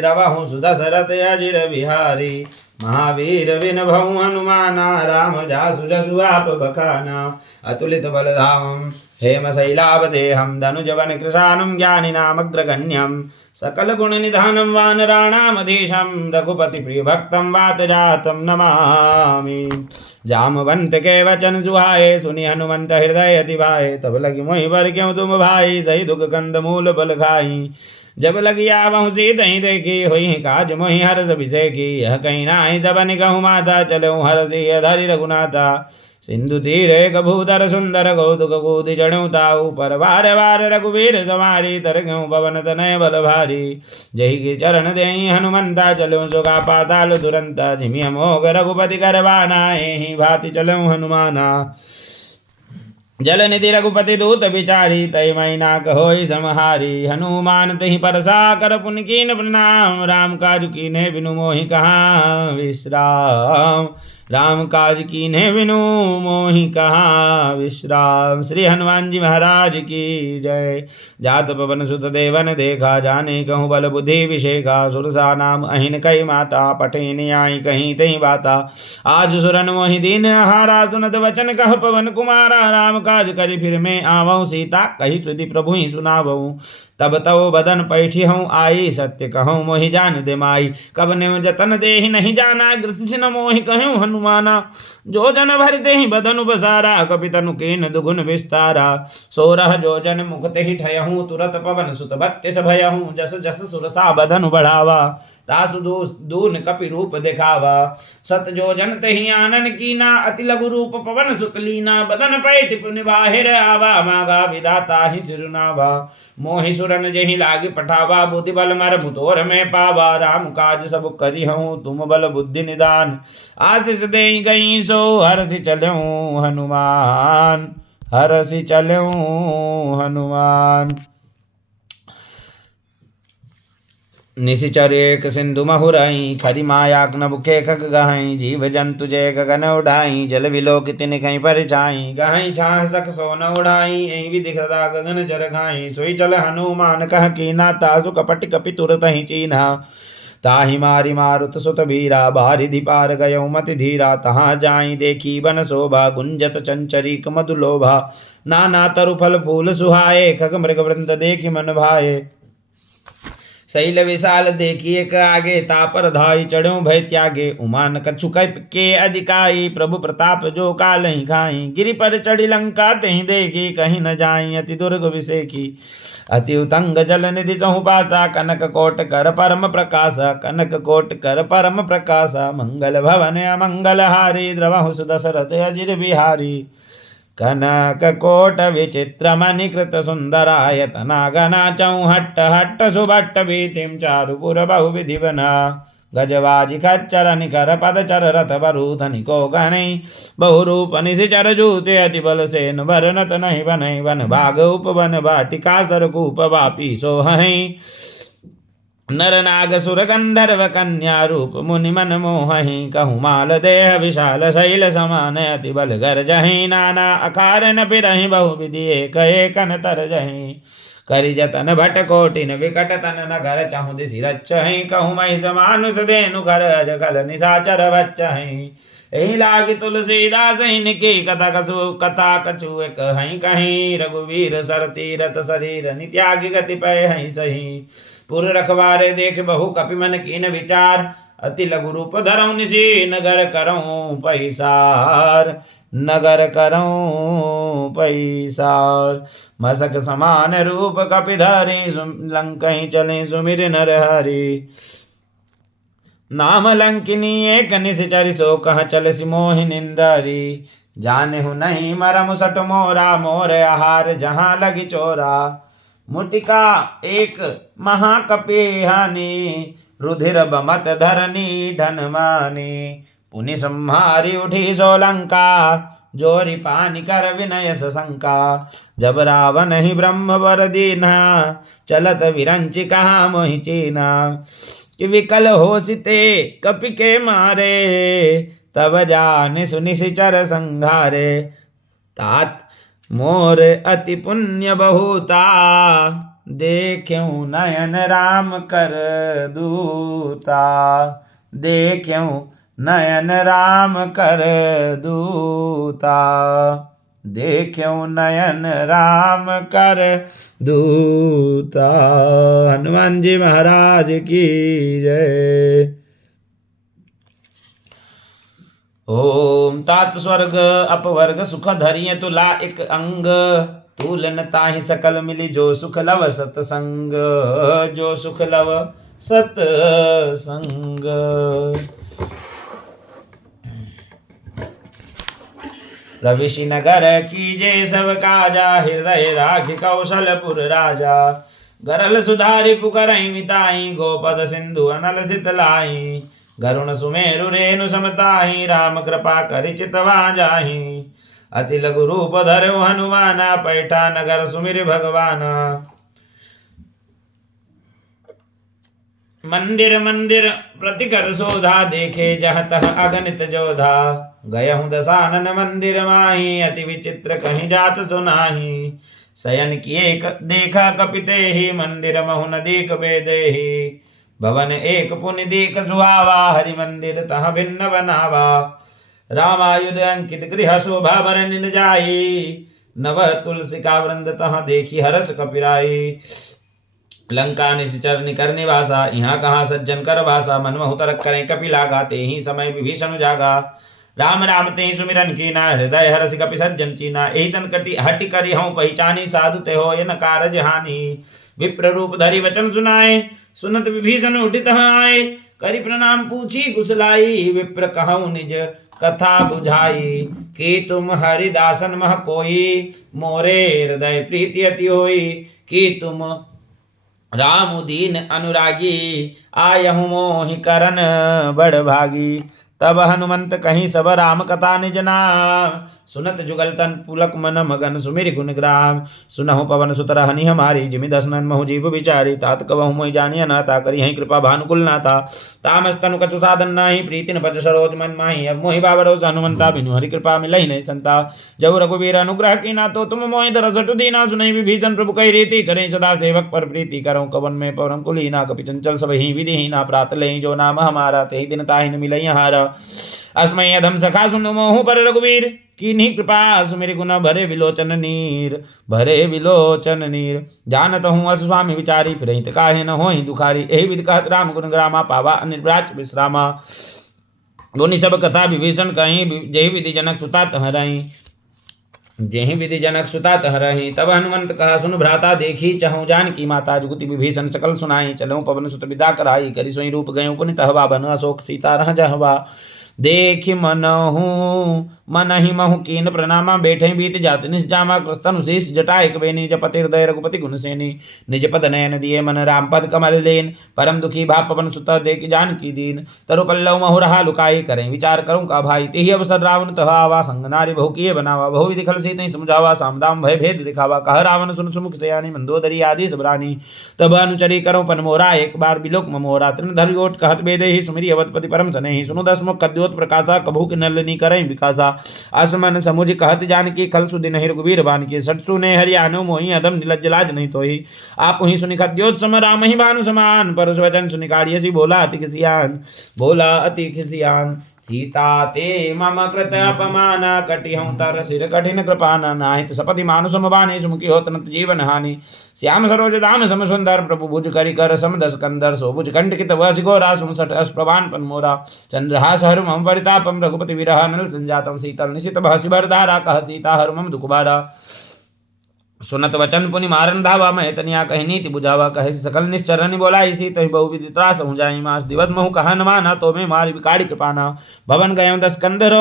रवहु सुदशरथ अजिर Bihari. Mahavir win भऊ हनुमाना राम जासु जसु आप बखाना। अतुलित बलधामं हेम शैलावदेहं धनुजवन कृशानं ज्ञानिनामग्रगण्यं। सकल गुण निधानं वानराणामधीशं रघुपति प्रिय भक्तं वात जातं नमामि। जामवंत के वचन सुहाए सुनि हनुमंत हृदय अति भाए। तब लगी मोहि बर क्यों तुम भाई सही दुख कंद मूल बल खाई। जब लगी आवहु सीधहि देखी हुई काज मोहि हर्ष विषेकी। यह कहीं नाहि जबनि कहूँ माता चलऊँ हरषि धरि रघुनाथा। सिंधु तीरे कभूधर सुंदर कौतुक कूदि चढ़ऊ ताऊ। पर बार बार रघुवीर समारी तर क्यों पवन तनय बल भारी। जही के चरण देहि हनुमंता चलऊँ सुगा पाताल दुरंता। झिमि मोग रघुपति करवाना एहि भांति चलऊँ हनुमाना। जल निधि रघुपति दूत विचारी तय मैना कहोई समहारी। हनुमान तहि परसा कर पुन कीन प्रणाम। राम काज कीन्हे बिनु मोहि कहाँ विश्राम। राम काज कीन्हे बिनु मोहि कहाँ विश्राम। श्री हनुमान जी महाराज की जय। जात पवन सुत देवन देखा जाने कहूँ बल बुद्धि विषेका। सुरसा नाम अहिन कई माता पठे न्याय कहीं तही बाता। आज सुरन मोहि दीन हारा सुनत वचन कह पवन कुमारा। राम काज करि फिर में आवहु सीता कही सुधि प्रभु ही सुनावहु। तब तव बदन पैठी हूँ आई सत्य कहूँ मोहि जान दे माई। कब ने जतन देहि नहीं जाना ग्रसिस न मोहि कहूँ हनुमाना। जो जन भर देहि बदन बसारा कपि तनु कीन दुगुन विस्तारा। सोरह जो जन मुख तेहि ठयहूँ तुरत पवन सुत बत्तीस भयहूँ। जस जस सुरसा बदन बढ़ावा तासु दून कपि रूप दिखावा। सत जो जन तेहि आनन कीना अति लघु रूप पवन सुत लीना। बदन पैठ निबाहिर आवा मागा विधाता ही सिरुनावा। मोहि सुरन जेहि लागी पठावा बुद्धि बल मर मुतोर में पावा। राम काज सब करी हूँ तुम बल बुद्धि निदान। आशीष दे गई सो हरषि चलऊँ हनुमान। हरषि चलऊँ हनुमान। निशिचर एक सिंधु महुरई खरी माया नबुखे खग गहई। जीव जंतु जय गगन उड़ाई जल विलोक तिन कहीं पर छाई। गहई छाह सक सोन उड़ाई यही विधि सदा गगन जर खाई। सोई चल हनुमान कह कीना तासु कपट कपि तुरत ही चीन्हा। ताहि मारी मारुत सुत बीरा बारिधि पार गयो मति धीरा। तहाँ जाई देखी बन शोभा गुंजत चंचरी मधुलोभा। नाना तरु फल फूल सुहाए खग मृग वृंद देखि मन भाए। शैल विशाल देखी एक आगे तापर धाई चढ़ो भय त्यागे। उमान कछु के अधिकाई प्रभु प्रताप जो काल ही खाई। गिरि पर चढ़ी लंका तही देखी कहीं न जाई अति दुर्ग विषेकी। अति उतंग जल निधि चहु पासा कनक कोट कर परम प्रकाशा। कनक कोट कर परम प्रकाशा मंगल भवन अमंगल हारी। द्रवहु सुदशरथ अजिर बिहारी। कनक कोट विचित्र मणिकृत सुंदरायतना गना चौहट्ट हट्ट सुभट्ट भीतिम चारुपुर बहुविधि बना। गजवाजी खच्चर निकर पदचर रथ बरूधनि को गणई। बहुरूप निशिचर जूते अति बल सेन भरनत नहीं बनई। वन भाग उपवन वाटिका सरकूप वापी सोहई। नर नाग सुर गंधर्व कन्या रूप मुनि मन मोहि। कहूँ माल देह विशाल शैल समान अति बल गर्जहि। नाना अकारन फिरहि बहुविधि एक एकन तरजहि। करि जतन भट कोटिन विकट तन नगर चहु दिशि रचहि। कहूँ महिष मानुष धेनु खर अजगल निशाचर बच्चहि। एहि लागी तुलसीदास इनकी कथा कछु एक हई कहीं। रघुवीर सर तीरथ शरीर नित्यागी गति पय हई सही। पुर रखवारे देख बहु कपि मन कीन विचार। अति लघु रूप धरऊँ निशि नगर करऊँ पैसार। नगर करऊँ पैसार। मसक समान रूप कपि धरि लंकहि चले सुमिर नर हरि। नाम लंकिनी एक निशिचरि सो कह चल सिमोहि निंदरी। जानेहु नहीं मरम सट मोरा मोर आहार जहाँ लगी चोरा। मुटिका एक महाकपिहानि रुधिर बमत धरनी धन मानी। पुनि संहारी उठी सोलंका जोरी पानी कर विनय सशंका। जब रावण ही ब्रह्म वर दीना चलत विरंचि कहा मोहि चीना। कि विकल होसिते कपि के मारे तब जाने सुनिशिचर संघारे। तात मोर अति पुण्य बहुता देख्यूं नयन राम कर दूता। देख्यूं नयन राम कर दूता। देख्यूं नयन राम कर दूता। हनुमान जी महाराज की जय। ओम तात स्वर्ग अपवर्ग सुख धरिय तुला एक अंग। तूलन ताहि सकल मिली जो सुख लव सतसंग। जो सुख लव सतसंग। रविशि नगर कीजे सब काजा। हृदय राखि कौशलपुर राजा। गरल सुधारि पुकरहि मिताई। गोपद सिंधु अनल सितलाई। गरुण सुमेरु रेणु समताहि। राम कृपा करि चितवा जाहि। अति लघु रूप धरौ हनुमाना। पैठा नगर सुमिर भगवाना। मंदिर मंदिर प्रतिकर शोधा। देखे जह तह अगणित जोधा। गयहु दसानन मंदिर माही। अति विचित्र कहीं जात सुनाही। शयन किए देखा कपितेहि। मंदिर महु न देख बेदेहि। भवन एक पुनि देख सुहावा। हरि मंदिर तह भिन्न बनावा। रामायुध अंकित गृह शोभा बरन जाई। नव तुलसी का वृंद तह देखी हरस कपिराई। लंका निश्चर निकर निवासा। यहाँ कहाँ सज्जन कर भाषा। मन महु तरक करें कपिला गाते ही समय विभीषण जागा। राम राम ते सुमिरन कीना। हृदय हरसि कपि सज्जन चीना। एहि संकटि हटि करि हऊँ पहिचानी। साधु ते हो न कारज हानि। विप्र रूप धरि वचन सुनाए। सुनत विभीषण उठित आए। करि प्रणाम पूछी कुशलाई। विप्र कहऊँ निज कथा बुझाई। कि तुम हरिदासन मह कोई। मोरे हृदय प्रीति अति होई। कि तुम राम दीन अनुरागी। आयहु मोहि करन बड़ भागी। तब हनुमंत कहीं सब राम कथा निज नाम। सुनत जुगल तन पुलक मन मगन सुमिर गुण ग्राम। सुनहु पवन सुत रहनि हमारी। जिमि दसनन महु जीव विचारी। तात कबहु मोहि जानिय नाता। करी हहीं कृपा भानुकुल नाता। तामस तनु कछु साधन नाही। प्रीति न भज सरोज मन माही। अब मोहि बाबरोस हनुमंता। बिनु हरि कृपा मिलहि नहीं संता। जब रघुवीर अनुग्रह कीना तो तुम मोहि दरसटु दीना। सुनहि विभीषण प्रभु कहि रीति। करें सदा सेवक पर प्रीति। करऊँ कवन में पवन कुलीना। कपि चंचल सब ही विधिहीना। प्रात लेहि जो नाम हमारा। तेहि दिन ताहि न मिलई हारा। अस्मय अधम सखा सुन मोहु पर रघुवीर। कीन्ही कृपा सुमिर गुण भरे विलोचन नीर। भरे विलोचन नीर। जानत हूँ अस स्वामी विचारी। फिरहित काहे न होहि दुखारी। एहि विधि कहत राम गुण ग्रामा। पावा अनिर्वाच विश्रामा। गुनि सब कथा विभीषण कहीं। जेहि विधि जनक सुता तह रहीं। जेहि विधि जनक सुता तह रहीं। तब हनुमंत कहा सुन भ्राता। देखी चहु जानकी माता। जुगति विभीषण सकल सुनाई। चलऊँ पवन सुत विदा कराई। करि सोई रूप गयों पुनि तहवा। बन अशोक सीता रह जहवा। देखि मनहि महु कीन प्रणामा। बैठे बीत जात निजामा। क्रस्तनु शीस जटा एक बेनी। जपति हृदय रघुपति गुण सेनी। निज पद नयन दिए मन राम पद कमल लेन। परम दुखी भा पवन सुत देखि जानकी दीन। तरु पल्लव महु रहा लुकाई। करें विचार करूँ का भाई। तिहि अवसर रावण तह आवा। संग नारी बहु किए बनावा। बहु विधि खल सीतहि समझावा। सामदाम भय भेद दिखावा। कह रावण सुन सुमुख सयानी। मंदोदरी आदि सब रानी। तब अनुचरी करो पन मोरा। एक बार बिलोक ममोरा। तृण धरि ओट कहत बेदेहि। सुमिरि अवधपति परम सनेहि। सुनो दसमुख कद्योत प्रकाशा। कभू कि नलिनी करहि विकासा। असमन समुझ कहत जानकी। खल सुदिन हिर रघुवीर बानकी। सट सुने हरियाणु मोहि। अधम निलज्ज लाज नहीं तोहि। आप ही सुनि खद्योत सम राम ही भानु समान। परस वचन सुनि काढ़ियसि बोला अति खिसियान। बोला अति खिसियान। सीता ते मम कृत अपमाना। कटिहऊँ तर सिर कठिन कृपाना। नाहित सपति मानुसम बानी। सुमुखी होत न जीवन हानि। श्याम सरोज दाम सम सुंदर। प्रभु भुज करि कर सम दस कंदर। सो भुज कंटकित वस घोरा। सुमसठ अस प्रभान पन मोरा। चंद्रहास हर मम परितापम। रघुपति विरह नल संजातम। शीतल निशित भसि भरधारा। कह सीता हर मम दुख भारा। सुनत वचन पुनि मारन धावा। मैं तनिया कही नीति बुझावा। कहे सकल निश्चरनि बोलाई। सी तहि बहुविधि त्रास जाई। मास दिवस महु कहा न माना। तो में मारी विकारी कृपाना। भवन गयों दस कंधर।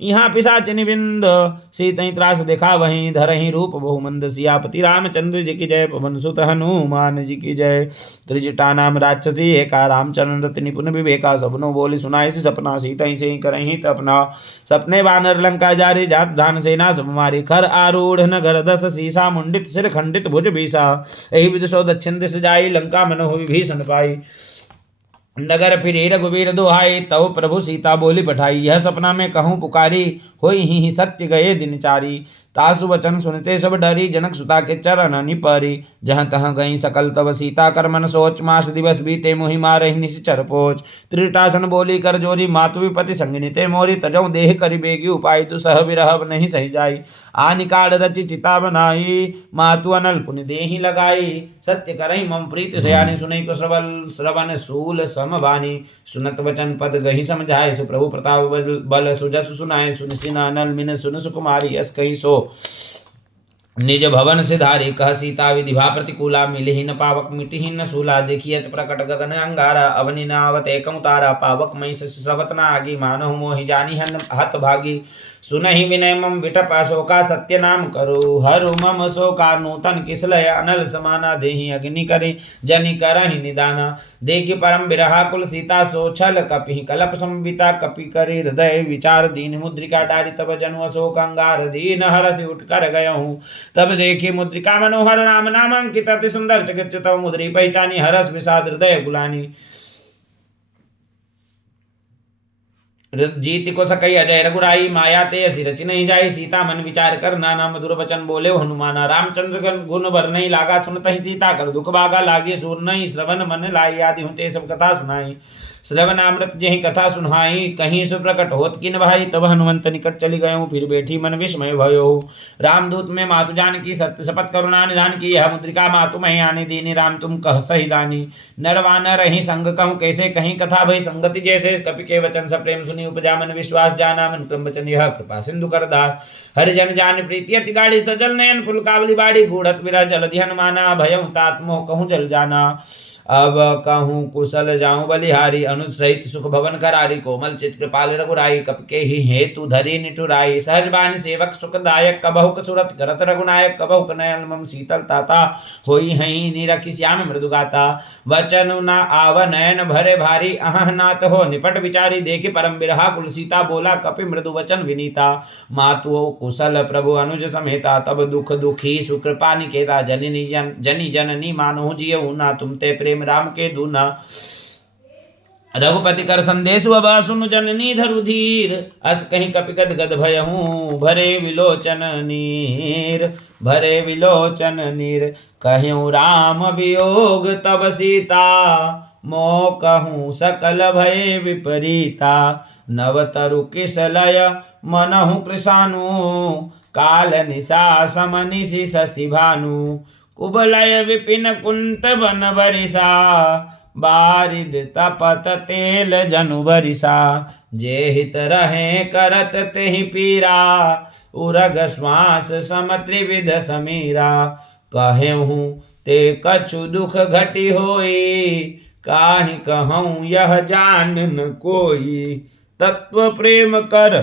यहाँ पिशाच निबिंद। सी तहि त्रास देखा वहीं। धरहि रूप बहुमंद। सियापति रामचंद्र जी की जय। पवन सुत हनुमान जी की जय। त्रिजटा नाम राक्षसी एका। रामचरण रति निपुण विवेका। सबनो बोली सुनाई सी सपना। सी तहि से करहि तपना। सपने बानर लंका जारी। जात धान सेना सब मारी। खर आरूढ़ नगर दस सीसा। मुंडित सिर खंडित भुज बीसा। एहि विधि सो दक्षिण दिश जाई। लंका मनहु विभीषण पाई। नगर फिरे रघुवीर दुहाई, तब प्रभु सीता बोली पठाई। यह सपना में कहूँ पुकारी, होई ही सत्य गए दिन चारी। तासु वचन सुनते सब डरी, जनक सुता के चरण निपरी। जहाँ तहाँ गई सकल तब सीता, कर मन सोच। मास दिवस बीते मोहि मारहि निश्चर पोच। त्रिटासन बोली कर जोरी, मातु विपति संगिनी ते मोरी। तजौ देह करि बेगी उपाय, दुसह विरह नहीं सही जाई। आनिकाल रचि चिता बनाई, मातु अनल पुनि देहि लगाई। सत्य करहि मम प्रीति सयानी, सुनई को श्रवण सूल समबानी। सुनत वचन पद गहि समझाए, सुप्रभु प्रताप बल सुजस सुनाए। सुन सिन अनल मिन सुन सुकुमारी, यस कहि सो निज भवन सिधारी। कह सीता विधिभा प्रतिकूला, मिलहि न पावक मिटहि न सूला। देखियत प्रकट गगन अंगारा, अवनि न आवत एकम तारा। पावक मई श्रवत न आगी, मानहु मोहि जानी हत भागी। सुनहि विनय मम विटप अशोका, सत्य नाम करो हरु मम शोका। नूतन किसलय अनल समाना, देहि अग्नि करि जनि करहि निदाना। देखि परम बिरहा कुल सीता, सो छल कपि कलप संविता। कपि करि हृदय विचार, दीन मुद्रिका डारी। तब जनु अशोक अंगार, दीन हरसि उठ कर गयहूँ। तब देखी मुद्रिका मनोहर, राम नाम अंकित अति सुंदर। चिकित्सित मुद्री पहचानी, हरस विषाद हृदय गुलानी। जीत को सकई अजय रघुराई, माया ते असी रचि नहीं जाई। सीता मन विचार कर, नाना मधुर वचन बोले हनुमाना। रामचंद्र गुण बर नहीं लागा, सुनत ही सीता कर दुख भागा। लागे सुर नहीं श्रवण मन लाई, आदि हुते सब कथा सुनाई। श्रवण अमृत जहि कथा सुनहाई, कहीं सुप्रकट होत किन भाई। तब हनुमंत निकट चली गयो, फिर बैठी मन विस्मय भयो। रामदूत में मातु जानकी, सत्य शपथ करुणा निधान की। यह मुद्रिका मातु महि आने दीनी, राम तुम कह सही रानी। नरवानर रही संग कहूँ कैसे, कहीं कथा भई संगति जैसे। कपि के वचन सब प्रेम सुनी, उपजा मन विश्वास जाना। मन क्रम वचन यह कृपा सिंधु कर दार। हरिजन जान प्रीति अति गाढ़ी, सजल नयन पुलकावली बाड़ी। गूढ़त विरह जलधि हनुमाना, भयउ तात मोह कहूँ जल जाना। अब कहूँ कुशल जाऊं बलिहारी, अनुज सहित सुख भवन करारी। कोमल चित कृपाल रघुराई, कप के ही हेतु धरी निठुराई। सहज बानी सेवक सुखदायक, कबहुक सुरत करत रघुनायक। कबहुक नयन मम शीतल ताता, होई हई निरखि श्याम मृदु गाता। वचन न आव नयन भरे भारी, अहं नाथ हो निपट विचारी। देखि परम बिरहा कुल सीता, बोला कपि मृदु वचन विनीता। मातु कुशल प्रभु अनुज समेता, तब दुख दुखी सुकृपा निकेता। जनी जननी मानो जियऊ ना, तुम ते प्रेम राम के दूना। रघुपति कर संदेश अब सुन जननी धरु धीर। अस कहीं कपि गद भयहूँ, भरे विलोचन नीर। भरे विलोचन नीर, कहूँ राम वियोग तब सीता। मो कहूँ सकल भय विपरीता। नव तरु किसलय मनहु कृशानु, काल निशा समनिशि शशि भानु। कुबलय विपिन कुंत बन बरिसा, बारिद तपत तेल जनु बरिसा। जे हित रहे करत तेहि पीरा, उरग श्वास सम त्रिविध समीरा। कहेहूँ ते कछु दुख घटी होई, काहि कहूँ यह जान न कोई। तत्व प्रेम कर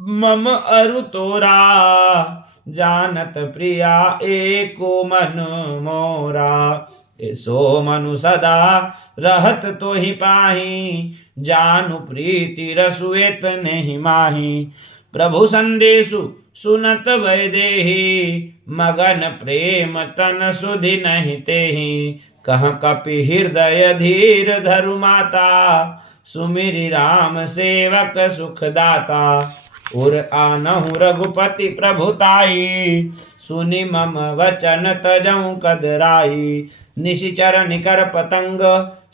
मम अरु तोरा, जानत प्रिया एको मन मोरा। सो मनु सदा रहत तो ही पाही, जानु प्रीति रसुएत नहीं माही। प्रभु संदेशु सुनत वैदेही, मगन प्रेम तन सुधि नहीं तेहि। कह कपि हृदय धीर धरु माता, सुमिरि राम सेवक सुखदाता। उर आनहु रघुपति प्रभुताई, सुनि मम वचन तजऊ कदराई। निशिचर निकर पतंग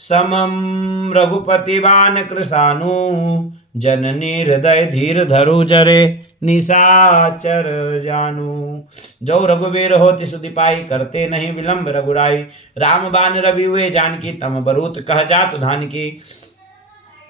समम, रघुपति बान कृशानु। जननी हृदय धीर धरु जरे, निशाचर जानू। जो रघुवीर होति सुधि पाई, करते नहीं विलंब रघुराई। राम बान रवि हुए जानकी, तम बरूत कह जातु धान की।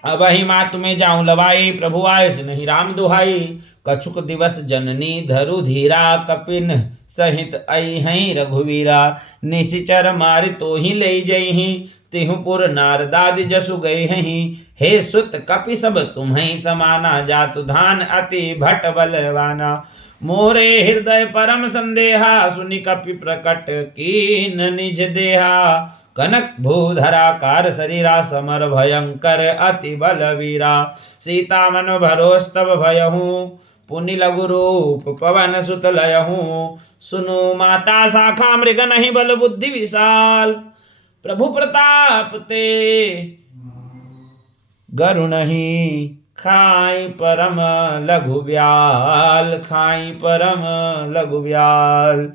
अब ही मातु में जाऊं लवाई, प्रभु आय से नहीं राम दुहाई। कछुक दिवस जननी धरु धीरा, कपिन सहित आई हई रघुवीरा। निशिचर मारि तो ही ले जई, तिहुपुर नारदादि जसु गए हहीं। हे सुत कपि सब तुम्हें समाना, जातु धान अति भट बलवाना। मोरे हृदय परम संदेहा, सुनि कपि प्रकट कीन निज देहा। कनक भूधराकार शरीरा, समर भयंकर अति बलवीरा। सीता मन भरोस तब भयहूँ, पुनि लघु रूप पवन सुत लयहूँ। सुनु माता शाखा मृग नहीं बल बुद्धि विशाल, प्रभु प्रताप ते गरुणहि खाई परम लघु ब्याल, खाई परम लघु ब्याल।